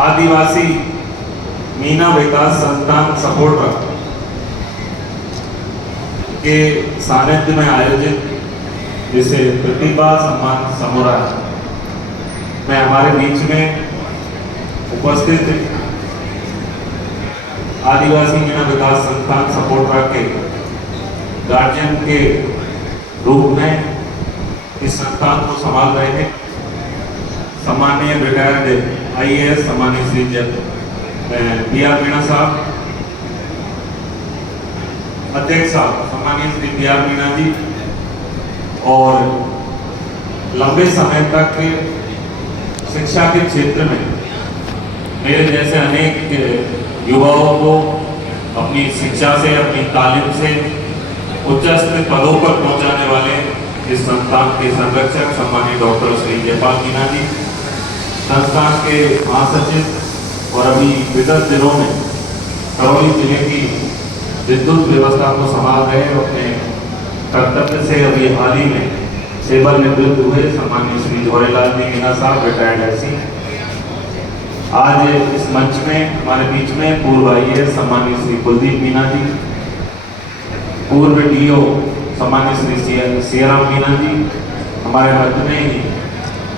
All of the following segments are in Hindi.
आदिवासी मीना विकास संस्थान सपोर्ट के सानिध्य में आयोजित जिसे प्रतिभा सम्मान समारोह में हमारे बीच में उपस्थित आदिवासी मीना विकास संस्थान सपोर्ट के गार्जियन के रूप में इस संस्थान को संभाल रहे हैं सम्माननीय रिटायर्ड IAS सम्माननीय श्री PR मीणा साहब, अध्यक्ष साहब सम्माननीय श्री PR मीणा जी, और लंबे समय तक शिक्षा के क्षेत्र में मेरे जैसे अनेक युवाओं को अपनी शिक्षा से, अपनी तालीम से उच्चस्तर पदों पर पहुंचाने वाले इस संस्थान के संरक्षक सम्माननीय डॉक्टर श्री जयपाल मीणा जी, संस्थान के महासचिव और अभी विगत दिनों में करौली जिले की विद्युत व्यवस्था को संभाल रहे अपने कर्तव्य से अभी हाल ही में सेवानिवृत्त हुए सम्माननीय श्री जवाहरलाल जी मीणा साहब, रिटायर्ड ऐसी। आज इस मंच में हमारे बीच में पूर्व IAS सम्माननीय श्री कुलदीप मीणा जी, पूर्व DO सम्माननीय श्री सियाराम मीणा जी, हमारे मध्य में ही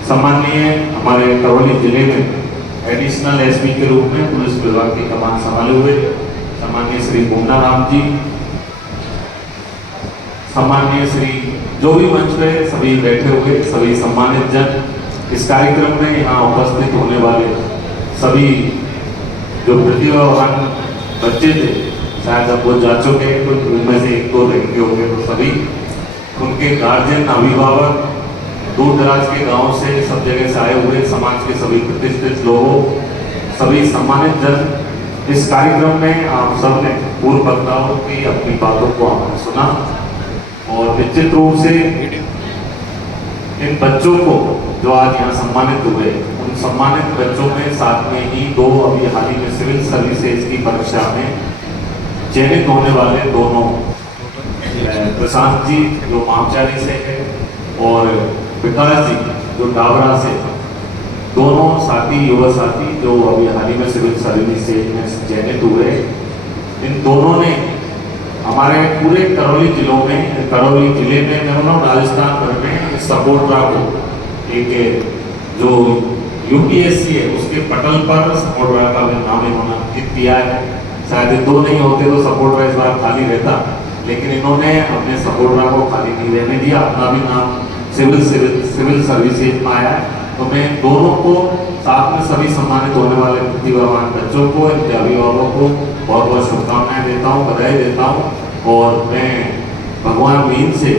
सम्माननीय हमारे करौली जिले में एडिशनल SP के रूप में पुलिस विभाग की कमान संभाले हुए सम्माननीय श्री मुन्ना राम जी, सम्माननीय श्री जो भी मंच पे सभी बैठे हुए सभी सम्मानित जन, इस कार्यक्रम में यहाँ उपस्थित होने वाले सभी जो प्रतिभावान बच्चे थे, शायद अब वो जा चुके हैं, कुछ उनमें से एक दो रहेंगे होंगे, तो सभी उनके गार्जियन, अभिभावक, दूर दराज के गांव से सब जगह से आए हुए समाज के सभी प्रतिष्ठित लोगों, सभी सम्मानित जन, इस कार्यक्रम में आप सब ने पूर्व वक्ताओं की अपनी बातों को आपने सुना और निश्चित रूप से इन बच्चों को जो आज यहाँ सम्मानित हुए, उन सम्मानित बच्चों में साथ में ही दो अभी हाल ही में सिविल सर्विसेज की परीक्षा में चयनित होने वाले दोनों प्रशांत जी जो मामचारी से है और विकास जी जो डाबरा से, दोनों साथी युवा साथी जो अभी हाल ही में सिविल सर्विसेज में चयनित हुए, इन दोनों ने हमारे पूरे करौली जिले में राजस्थान भर में सपोर्ट को एक जो UPSC है उसके पटल पर सपोर्ट का नाम इन्होंने अंकित किया है। शायद दो नहीं होते तो सपोर्ट इस बार खाली रहता, लेकिन इन्होंने अपने सपोर्ट को खाली नहीं रहने दिया, अपना भी नाम सिविल सर्विसेज में आया है। तो मैं दोनों को साथ में सभी सम्मानित होने वाले प्रतिभावान बच्चों को, इनके अभिभावकों को बहुत बहुत शुभकामनाएं देता हूँ, बधाई देता हूँ और मैं भगवान मीन से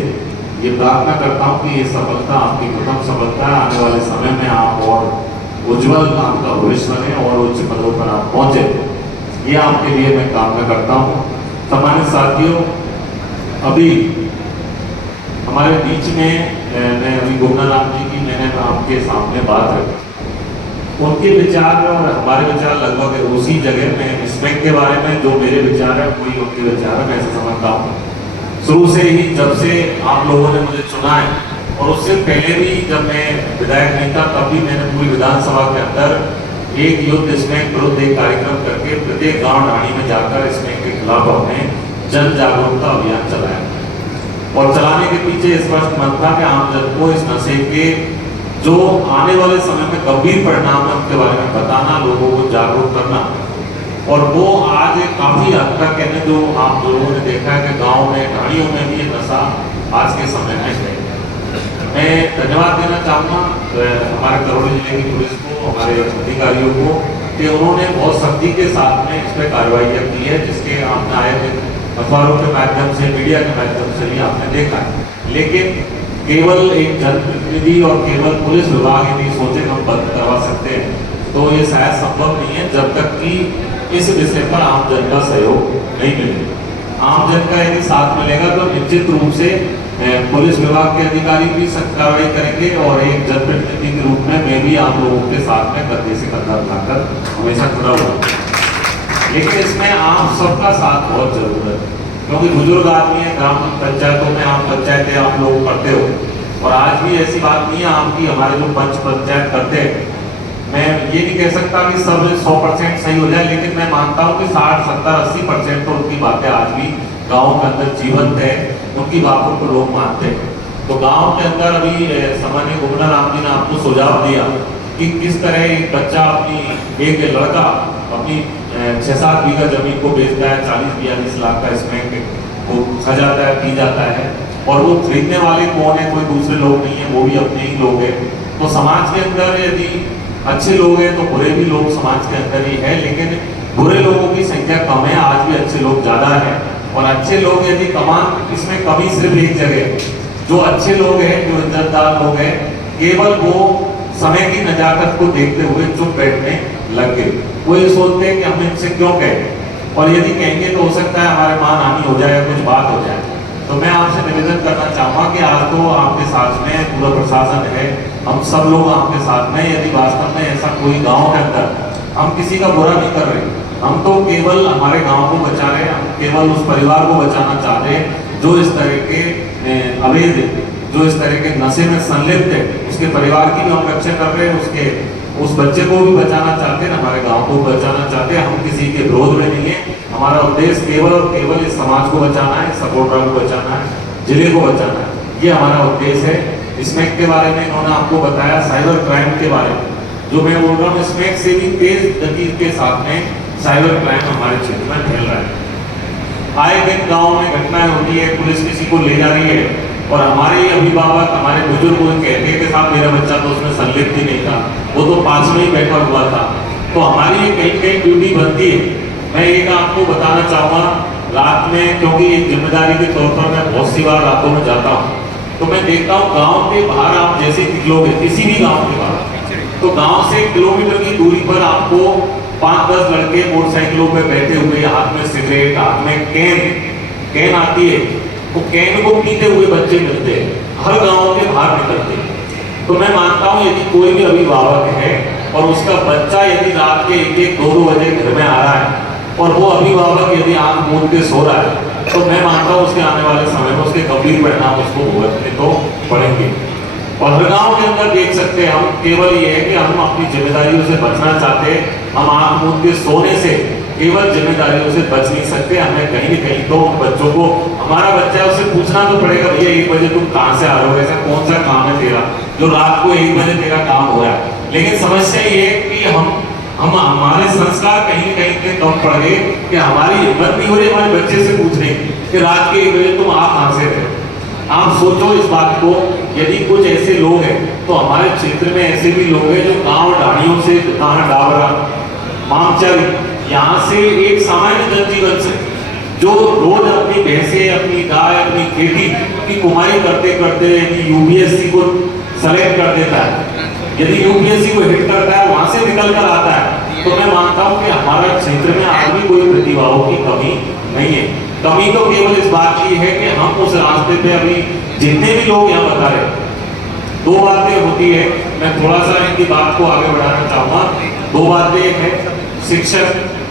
ये प्रार्थना करता हूँ कि ये सफलता आपकी प्रथम सफलता है, आने वाले समय में आप और उज्जवल आपका भविष्य बने और उच्च पदों पर आप पहुँचे, ये आपके लिए मैं कामना करता हूँ। सम्मानित साथियों, अभी हमारे बीच में मैं अभी मुन्ना राम जी की मैंने आपके सामने बात रखी, उनके विचार और हमारे विचार लगभग उसी जगह में स्मैक के बारे में जो मेरे विचार है वही उनके विचार है, मैं ऐसा समझता हूँ। शुरू से ही जब से आप लोगों ने मुझे चुना है और उससे पहले भी जब मैं विधायक नहीं था तब भी मैंने पूरी विधानसभा के अंदर एक युद्ध स्मैक विरुद्ध एक कार्यक्रम करके प्रत्येक गाँव ढाणी में जाकर स्मैक के खिलाफ हमने जन जागरूकता अभियान चलाया और चलाने के पीछे स्पष्ट मन था कि आम जन को इस नशे के जो आने वाले समय में गंभीर परिणाम है उनके बारे में बताना, लोगों को जागरूक करना। और वो आज काफी हद तक कहने जो आप लोगों ने देखा है कि गांव में ढाणियों में भी ये नशा आज के समय में है। मैं धन्यवाद देना चाहूँगा हमारे करौली जिले की पुलिस को, हमारे अधिकारियों को कि उन्होंने बहुत सख्ती के साथ में इस पर कार्रवाई की है, जिसके आपने आए दिन अखबारों के माध्यम से, मीडिया के माध्यम से भी आपने देखा है। लेकिन केवल एक जनप्रतिनिधि और केवल पुलिस विभाग यदि सोचे हम बंद करवा सकते हैं तो ये शायद संभव नहीं है जब तक कि इस विषय पर आम जन का सहयोग नहीं मिलेगा। आम जन का यदि साथ मिलेगा तो निश्चित रूप से पुलिस विभाग के अधिकारी भी सख्त कार्रवाई करेंगे और एक जनप्रतिनिधि के रूप में मैं भी आप लोगों के साथ में कंधे से कंधा मिलाकर हमेशा खड़ा हुआ। लेकिन इसमें आप सबका साथ बहुत जरूरत है, क्योंकि बुजुर्ग आदमी है, ग्राम पंचायतों में आप पंचायतें आप लोग करते हो और आज भी ऐसी बात नहीं है आपकी, हमारे जो पंच पंचायत करते हैं मैं ये नहीं कह सकता कि सब 100% सही हो जाए, लेकिन मैं मानता हूँ कि 60, 70, 80% तो उनकी बातें आज भी गाँव के अंदर जीवंत है, उनकी बातों को लोग मानते हैं। तो गांव के अंदर अभी सामान्य गोविंदा राम जी ने आपको सुझाव दिया कि किस तरह एक बच्चा एक लड़का अपनी 6-7 बीघा जमीन को बेचता है, 40-42 लाख का इसमें वो खा जाता है, पी जाता है, और वो खरीदने वाले कौन है? कोई दूसरे लोग नहीं है, वो भी अपने ही लोग हैं। तो समाज के अंदर यदि अच्छे लोग हैं तो बुरे भी लोग समाज के अंदर ही है, लेकिन बुरे लोगों की संख्या कम है, आज भी अच्छे लोग ज्यादा है। और अच्छे लोग यदि कमान, इसमें कमी सिर्फ एक जगह है, जो अच्छे लोग हैं, जो इज्जतदार लोग हैं, केवल वो समय की नजाकत को देखते हुए चुप बैठने लग गए। वो ये सोचते हैं कि हम इनसे क्यों कहें, और यदि कहेंगे तो हो सकता है हमारे मान हानि हो जाए, कुछ बात हो जाए। तो मैं आपसे निवेदन करना चाहूँगा कि आज तो आपके साथ में पूरा प्रशासन है, हम सब लोग आपके साथ में, यदि वास्तव में ऐसा कोई गाँव के अंदर, हम किसी का बुरा नहीं कर रहे, हम तो केवल हमारे गाँव को बचा रहे हैं, हम केवल उस परिवार को बचाना चाहते हैं जो इस तरह के अवैध, जो इस तरह के नशे में संलिप्त है, उसके परिवार की भी हम रक्षा कर रहे हैं, उस बच्चे को भी बचाना चाहते हैं, हमारे गांव को बचाना चाहते हैं। हम किसी के विरोध में नहीं है, हमारा उद्देश्य केवल और केवल इस समाज को बचाना है, सपोर्टरों को बचाना है, जिले को बचाना है, ये हमारा उद्देश्य है। स्मैक के बारे में इन्होंने आपको बताया, साइबर क्राइम के बारे में जो मैं बोल रहा हूँ, स्मैक से भी तेज गति के साथ में साइबर क्राइम हमारे क्षेत्र में फैल रहा है। आए दिन गांव में घटनाएं होती है, पुलिस किसी को ले जा रही है, और हमारे अभिभावक, हमारे बुजुर्ग कहते हैं कि साहब मेरा बच्चा तो उसमें संलिप्त ही नहीं था, वो तो पास में ही बैठा हुआ था। तो हमारी ये कहीं कहीं ड्यूटी बनती है। मैं एक आपको बताना चाहूँगा, रात में, क्योंकि एक जिम्मेदारी के तौर पर मैं बहुत सी बार रातों में जाता हूँ, तो मैं देखता हूँ गाँव के बाहर आप जैसे निकलोगे, किसी भी गाँव के बाहर, तो गाँव से किलोमीटर की दूरी पर आपको 5-10 लड़के मोटरसाइकिलों पे बैठे हुए, हाथ में सिगरेट, हाथ में कैन आती है, तो कैन को पीते हुए बच्चे मिलते हैं, हर गांव के बाहर निकलते हैं। तो मैं मानता हूं यदि कोई भी अभिभावक है और उसका बच्चा यदि रात के 1-2 बजे घर में आ रहा है, और वो अभिभावक यदि आंख मूंद के सो रहा है, तो मैं मानता हूं उसके आने वाले समय में उसके गंभीर परिणाम उसको भुगतने तो पड़ेंगे। और हर गांव के अंदर देख सकते हैं हम, केवल ये है कि हम अपनी जिम्मेदारियों से बचना चाहते हैं, हम आंख मूंद के सोने से केवल जिम्मेदारियों से बच नहीं सकते, हमें कहीं न कहीं तो बच्चों को, हमारा बच्चा है उसे पूछना तो पड़ेगा, भैया 1 बजे तुम कहाँ से आ रहे हो, ऐसा कौन सा काम है तेरा जो रात को 1 बजे तेरा काम हो रहा है। लेकिन समस्या ये है कि हम हमारे संस्कार कहीं न कहीं इतने कम पड़ गए कि हमारी हिम्मत नहीं हो रही हमारे बच्चे से पूछने कि रात के 1 बजे तुम आप कहाँ से रहे। आप सोचो इस बात को, यदि कुछ ऐसे लोग हैं, तो हमारे क्षेत्र में ऐसे भी लोग हैं जो गांव ढाणियों से, कहाँ डाबरा, मामचल, यहाँ से एक सामान्य जनजीवन से, जो रोज अपनी भैंसे, अपनी गाय, अपनी खेती की कुमारी करते करते यदि यूपीएससी को सेलेक्ट कर देता है, यदि यूपीएससी को हिट करता है, वहां से निकल कर आता है, तो मैं मानता हूं कि हमारा क्षेत्र में आज भी कोई प्रतिभाओं की कमी नहीं है। कमी तो केवल इस बात की है कि हम उस रास्ते पे अभी जितने भी लोग यहाँ बता रहे, 2 बातें होती है, मैं थोड़ा सा इनकी बात को आगे बढ़ाना चाहूंगा। 2 बातें है, शिक्षक,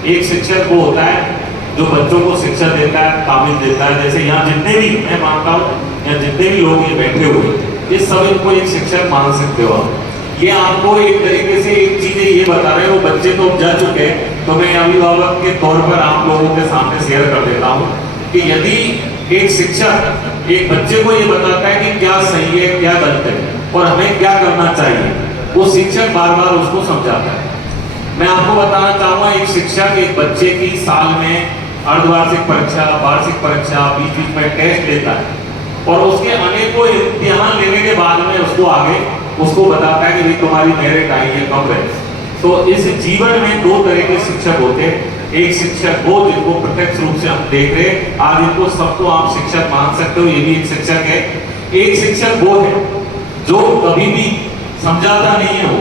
एक शिक्षक वो होता है जो बच्चों को शिक्षा देता है, तामील देता है। जैसे यहाँ जितने भी, मैं मानता हूँ यहाँ जितने भी लोग ये बैठे हुए, ये सब इनको एक शिक्षक मान सकते हो आप। ये आपको एक तरीके से एक चीजें ये बता रहे हो, बच्चे तो जा चुके हैं, तो मैं अभिभावक के तौर पर आप लोगों के सामने शेयर कर देता हूँ कि यदि एक शिक्षक एक बच्चे को ये बताता है कि क्या सही है, क्या गलत है और हमें क्या करना चाहिए, वो शिक्षक बार बार उसको समझाता है। मैं आपको बताना चाहूंगा, एक शिक्षक एक बच्चे की साल में अर्धवार्षिक परीक्षा, वार्षिक परीक्षा, बीच बीच में टेस्ट लेता है, और उसके अनेकों इम्तिहान लेने के बाद में उसको आगे उसको बताता है कि भाई तुम्हारी मेरिट आई है, कब है। तो इस जीवन में 2 तरह के शिक्षक होते हैं। एक शिक्षक वो जिनको प्रत्यक्ष रूप से हम देख रहे हैं, आज इनको सबको आप शिक्षक मान सकते हो, ये भी एक शिक्षक है। एक शिक्षक वो है जो कभी भी समझाता नहीं है,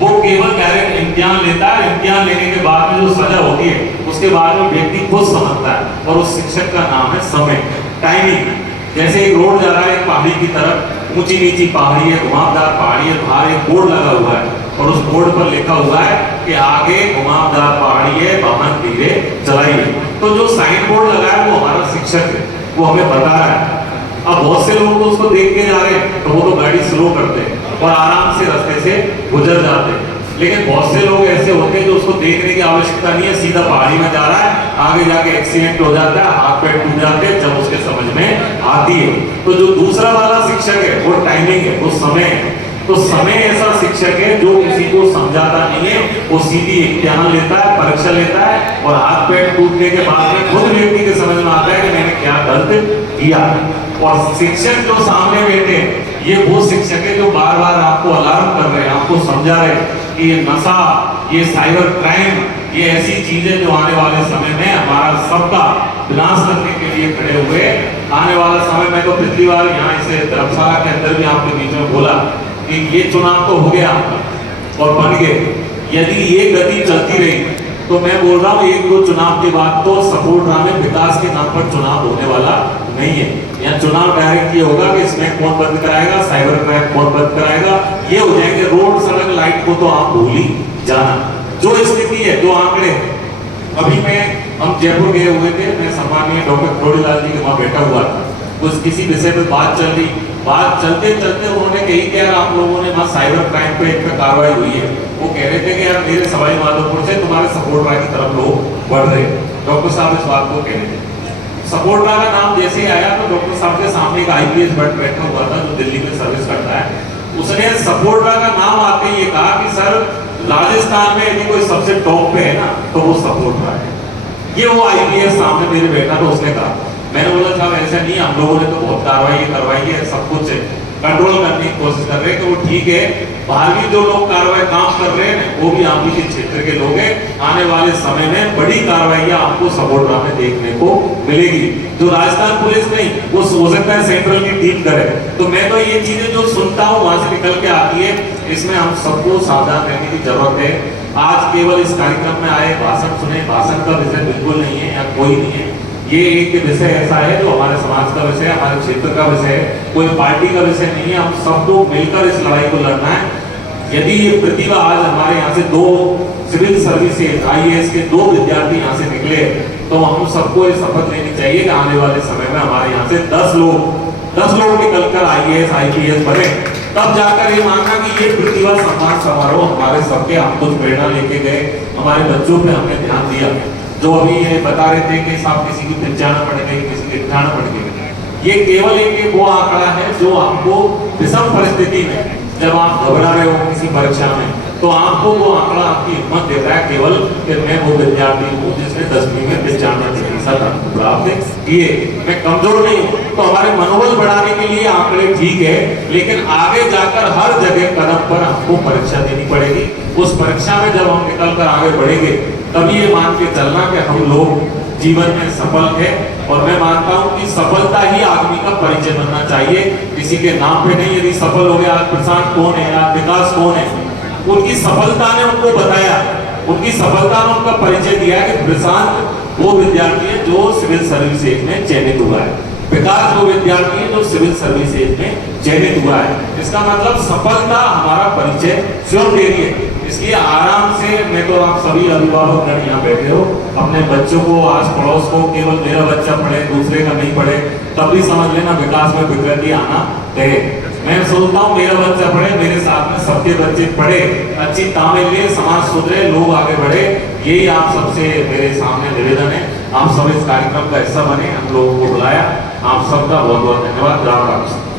वो केवल डायरेक्ट इम्तिहान लेता है, इम्तिहान लेने के बाद में जो सजा होती है उसके बाद में व्यक्ति खुद समझता है, और उस शिक्षक का नाम है समय, टाइमिंग। जैसे एक रोड जा रहा है एक पहाड़ी की तरफ, ऊंची नीची पहाड़ी है, घुमावदार पहाड़ी है, बाहर एक बोर्ड लगा हुआ है और उस बोर्ड पर लिखा हुआ है कि आगे घुमावदार पहाड़ी है, वाहन धीरे चलाइए। तो जो साइन बोर्ड लगा है वो हमारा शिक्षक है, वो हमें बता रहा है। अब बहुत से लोग उसको देख के जा रहे हैं, तो वो तो गाड़ी स्लो करते हैं और आराम से रास्ते से गुजर जाते हैं। लेकिन बहुत से लोग ऐसे होते हैं जो उसको देखने की आवश्यकता नहीं है, सीधा पहाड़ी में जा रहा है, आगे जाके एक्सीडेंट हो जाता है, हाथ पैर टूट जाते हैं जब उसके समझ में आती है। तो जो दूसरा वाला शिक्षक है वो टाइमिंग है, वो समय है। तो समय ऐसा शिक्षक है जो किसी को समझाता नहीं है, वो सीधी इम्तिहान लेता है, परीक्षा लेता है, और हाथ पैर टूटने के बाद में खुद व्यक्ति के समझ में आता है कि मैंने क्या गलत किया। और शिक्षक जो सामने बैठे ये वो शिक्षक है जो बार बार आपको अलार्म कर रहे हैं, आपको समझा रहे हैं कि ये नशा, ये साइबर क्राइम, ये ऐसी चीजें जो आने वाले समय में हमारा सबका विनाश करने के लिए खड़े हुए। आने वाला समय में तो पिछली बार यहाँ इसे धर्मशाला के अंदर भी आपके बीच में बोला कि ये चुनाव तो हो गया और बन गए, यदि ये गति चलती रही तो मैं बोल रहा हूँ एक दो चुनाव के बाद तो सपोर्टरा में विकास के नाम पर चुनाव होने वाला नहीं है। यहाँ चुनाव डायरेक्ट ये होगा कि इसमें कौन बंद कराएगा, साइबर क्राइम कौन बंद कराएगा, ये हो जाएंगे। रोड सड़क लाइट को तो आप भूल ही जाना। जो स्थिति है, जो आंकड़े, अभी हम जयपुर गए हुए थे, मैं सम्माननीय डॉक्टर करोड़ीलाल जी के वहाँ बैठा हुआ था, कुछ किसी विषय पे बात चल रही, बात चलते चलते उन्होंने कही कि यार आप लोगों ने वहाँ साइबर क्राइम पे एक कार्रवाई हुई है। वो कह रहे थे कि यार मेरे सवाई माधोपुर से तुम्हारे सपोर्टरा की तरफ लोग बढ़ रहे। डॉक्टर साहब इस बात को कह रहे थे। सपोर्टरा का नाम जैसे ही आया तो डॉक्टर साहब के सामने एक IPS बैठा हुआ था जो दिल्ली में सर्विस करता है, उसने सपोर्टरा का नाम आते ही ये कहा कि सर राजस्थान में यदि कोई सबसे टॉप पे है ना तो वो सपोर्टरा है। ये वो IPS सामने मेरे बैठा तो उसने कहा। मैंने बोला साहब ऐसा नहीं, हम लोगों ने तो बहुत कार्रवाई करवाई है, सब कुछ कंट्रोल करने की कोशिश कर रहे हैं कि वो ठीक है। बाहर भी जो लोग कार्रवाई काम कर रहे हैं वो भी आप ही के क्षेत्र के लोग हैं। आने वाले समय में बड़ी कार्रवाइयां आपको सपोर्टरा में देखने को मिलेगी। जो राजस्थान पुलिस नहीं, वो हो सकता है सेंट्रल की टीम करे। तो मैं तो ये चीजें जो सुनता हूँ वहां से निकल के आती है, इसमें हम सबको सावधान रहने की जरूरत है। आज केवल इस कार्यक्रम में आए भाषण सुने, भाषण का विषय बिल्कुल नहीं है, यहाँ कोई नहीं है। ये एक विषय ऐसा है जो हमारे समाज का विषय है, हमारे क्षेत्र का विषय है, कोई पार्टी का विषय नहीं है। हम सबको मिलकर इस लड़ाई को लड़ना है। यदि ये प्रतिभा आज हमारे यहाँ से 2 सिविल सर्विसेज IAS के 2 विद्यार्थी यहाँ से निकले, तो हम सबको ये शपथ लेनी चाहिए कि आने वाले समय में हमारे यहाँ से 10 लोग निकलकर IAS IPS बने। तब जाकर ये मानना कि ये प्रतिभा सम्मान समारोह हमारे सबके, हम कुछ प्रेरणा लेके गए, हमारे बच्चों पे हमने ध्यान दिया। जो अभी ये बता रहे थे कि साहब किसी की 95 पड़ गई, किसी की 98 पड़ गई, ये केवल एक वो आंकड़ा है जो आपको विषम परिस्थिति में जब आप घबरा रहे हो किसी परीक्षा में, तो आपको वो आंकड़ा आपकी हिम्मत देता है केवल कि मैं वो विद्यार्थी हूँ जिसने 10वीं में 95% अंक प्राप्त किए, मैं कमजोर नहीं हूँ। तो हमारे मनोबल बढ़ाने के लिए आंकड़े ठीक है, लेकिन आगे जाकर हर जगह कदम पर हमको परीक्षा देनी पड़ेगी। उस परीक्षा में जब हम निकल कर आगे बढ़ेंगे तभी ये मान के चलना कि हम लोग जीवन में सफल है। और मैं मानता हूं कि सफलता ही आदमी का परिचय बनना चाहिए, किसी के नाम पे नहीं। यदि सफल हो गया, आज प्रशांत कौन है, आज विकास कौन है, उनकी सफलता ने उनको बताया, उनकी सफलता ने उनका परिचय दिया कि प्रशांत वो विद्यार्थी है जो सिविल सर्विसेज में चयनित हुआ है, विकास वो विद्यार्थी है जो सिविल सर्विसेज में चयनित हुआ है। इसका मतलब सफलता हमारा परिचय स्वयं दे रही है। इसलिए आराम से, मैं तो आप सभी अभिभावक यहाँ बैठे हो, अपने बच्चों को, आस पड़ोस को, केवल मेरा बच्चा पढ़े दूसरे का नहीं पढ़े तब भी समझ लेना विकास में विकृति आना तय। मैं सोचता हूँ मेरा बच्चा पढ़े, मेरे साथ में सबके बच्चे पढ़े, अच्छी तामील ले, समाज सुधरे, लोग आगे बढ़े। यही आप सबसे मेरे सामने निवेदन है। आप सब इस कार्यक्रम का हिस्सा बने, हम लोगों को बुलाया। आप सबका बहुत बहुत धन्यवाद। राम राम।